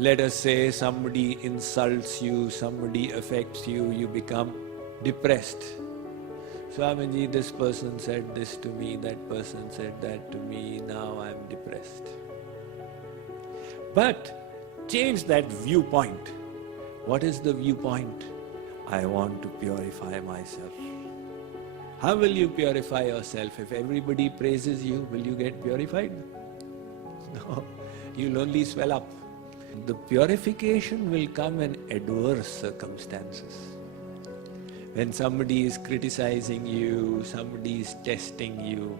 Let us say somebody insults you, somebody affects you, you become depressed. Swamiji, this person said this to me, that person said that to me, now I am depressed. But change that viewpoint. What is the viewpoint? I want to purify myself. How will you purify yourself? If everybody praises you, will you get purified? No, you'll only swell up. The purification will come in adverse circumstances. When somebody is criticizing you, somebody is testing you,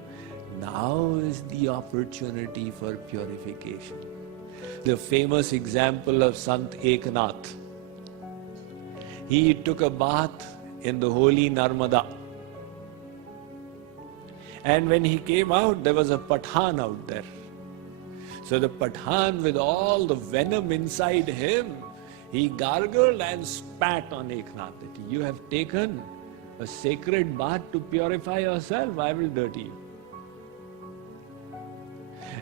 now is the opportunity for purification. The famous example of Sant Eknath. He took a bath in the holy Narmada. And when he came out, there was a Pathan out there. So the Pathan, with all the venom inside him, he gargled and spat on Eknath. You have taken a sacred bath to purify yourself, I will dirty you.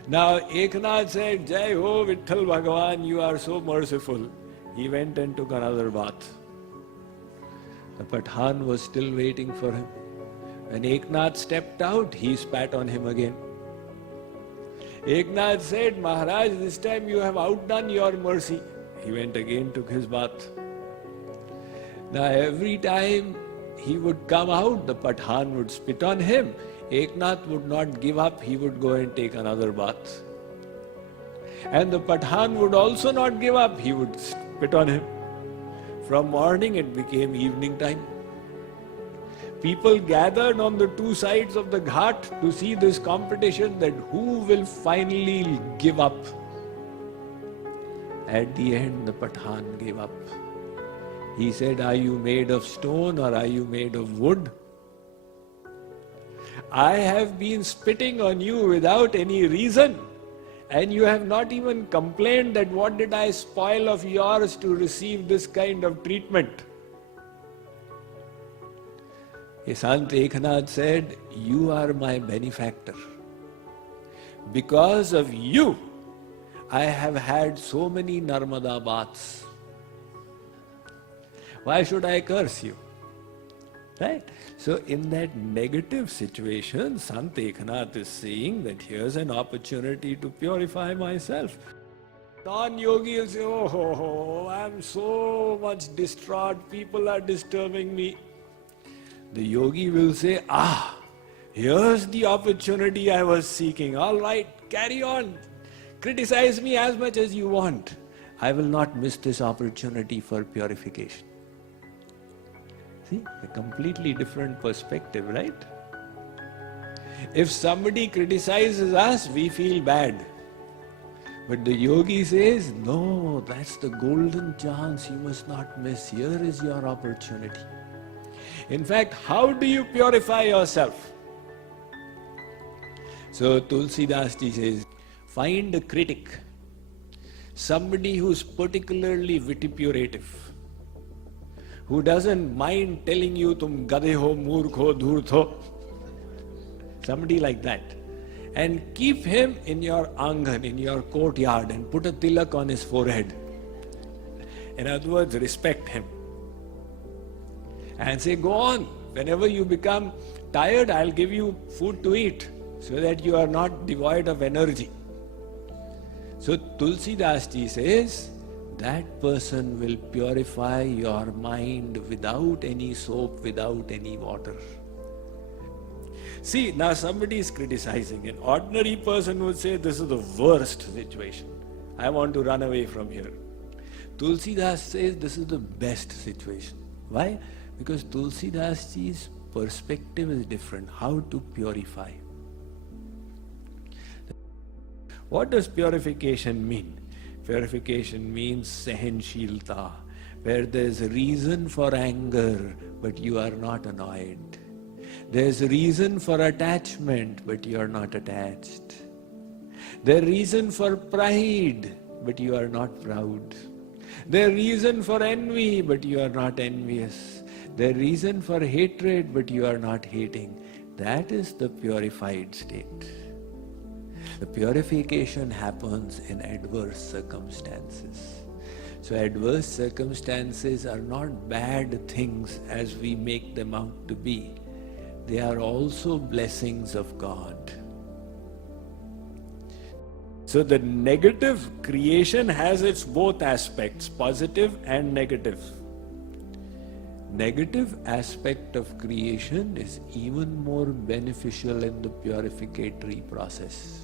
Now Eknath said, Jai Ho Vitthal Bhagavan, you are so merciful. He went and took another bath. The Pathan was still waiting for him. When Eknath stepped out, he spat on him again. Eknath said, Maharaj, this time you have outdone your mercy. He went again, took his bath. Now every time he would come out, the Pathan would spit on him. Eknath would not give up, he would go and take another bath. And the Pathan would also not give up, he would spit on him. From morning it became evening time. People gathered on the two sides of the ghat to see this competition, that who will finally give up. At the end, the Pathan gave up. He said, are you made of stone or are you made of wood? I have been spitting on you without any reason, and you have not even complained that what did I spoil of yours to receive this kind of treatment. Sant Eknath said, you are my benefactor. Because of you, I have had so many Narmada baths. Why should I curse you? Right? So in that negative situation, Sant Eknath is saying that here's an opportunity to purify myself. Non-yogi will say, oh, I'm so much distraught, people are disturbing me. The yogi will say, here's the opportunity I was seeking. All right, carry on. Criticize me as much as you want. I will not miss this opportunity for purification. See, a completely different perspective, right? If somebody criticizes us, we feel bad. But the yogi says, no, that's the golden chance you must not miss. Here is your opportunity. In fact, how do you purify yourself? So Tulsidas ji says, find a critic, somebody who's particularly vituperative, who doesn't mind telling you, tum gade ho, moorkh ho, dhurt ho. Somebody like that. And keep him in your angan, in your courtyard, and put a tilak on his forehead. In other words, respect him. And say, go on, whenever you become tired, I'll give you food to eat, so that you are not devoid of energy. So Tulsidas ji says, that person will purify your mind without any soap, without any water. See, now somebody is criticizing. An ordinary person would say, this is the worst situation. I want to run away from here. Tulsidas says, this is the best situation. Why? Because Tulsidas ji's perspective is different. How to purify. What does purification mean? Purification means sahanshilta, where there's a reason for anger, but you are not annoyed. There's a reason for attachment, but you are not attached. There's reason for pride, but you are not proud. There's reason for envy, but you are not envious. There's reason for hatred, but you are not hating. That is the purified state. The purification happens in adverse circumstances. So adverse circumstances are not bad things as we make them out to be. They are also blessings of God. So the negative creation has its both aspects, positive and negative. Negative aspect of creation is even more beneficial in the purificatory process.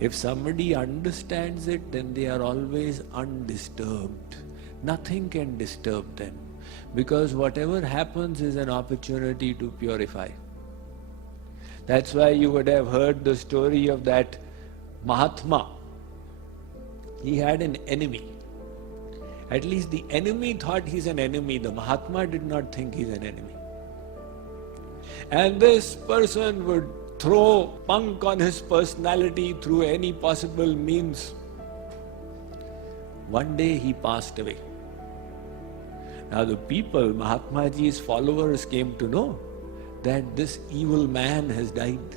If somebody understands it, then they are always undisturbed. Nothing can disturb them, because whatever happens is an opportunity to purify. That's why you would have heard the story of that Mahatma. He had an enemy. At least the enemy thought he's an enemy. The Mahatma did not think he's an enemy. And this person would throw punk on his personality through any possible means. One day he passed away. Now the people, Mahatma Ji's followers, came to know that this evil man has died.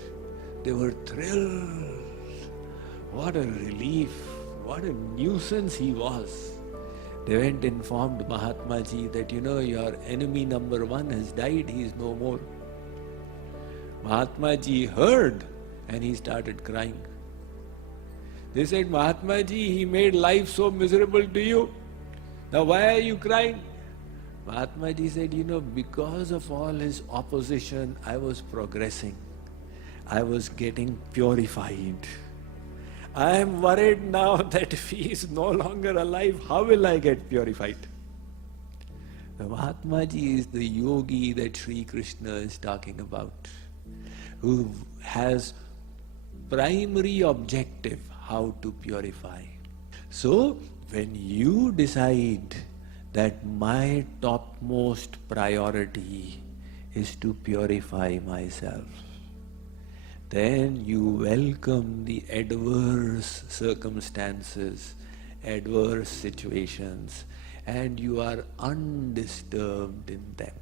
They were thrilled. What a relief, what a nuisance he was. They went and informed Mahatma Ji that, your enemy number one has died, he is no more. Mahatma Ji heard and he started crying. They said, Mahatma Ji, he made life so miserable to you. Now why are you crying? Mahatma Ji said, because of all his opposition, I was progressing. I was getting purified. I am worried now that if he is no longer alive, how will I get purified? The Mahatma Ji is the yogi that Sri Krishna is talking about, who has primary objective how to purify. So, when you decide that my topmost priority is to purify myself, then you welcome the adverse circumstances, adverse situations, and you are undisturbed in them.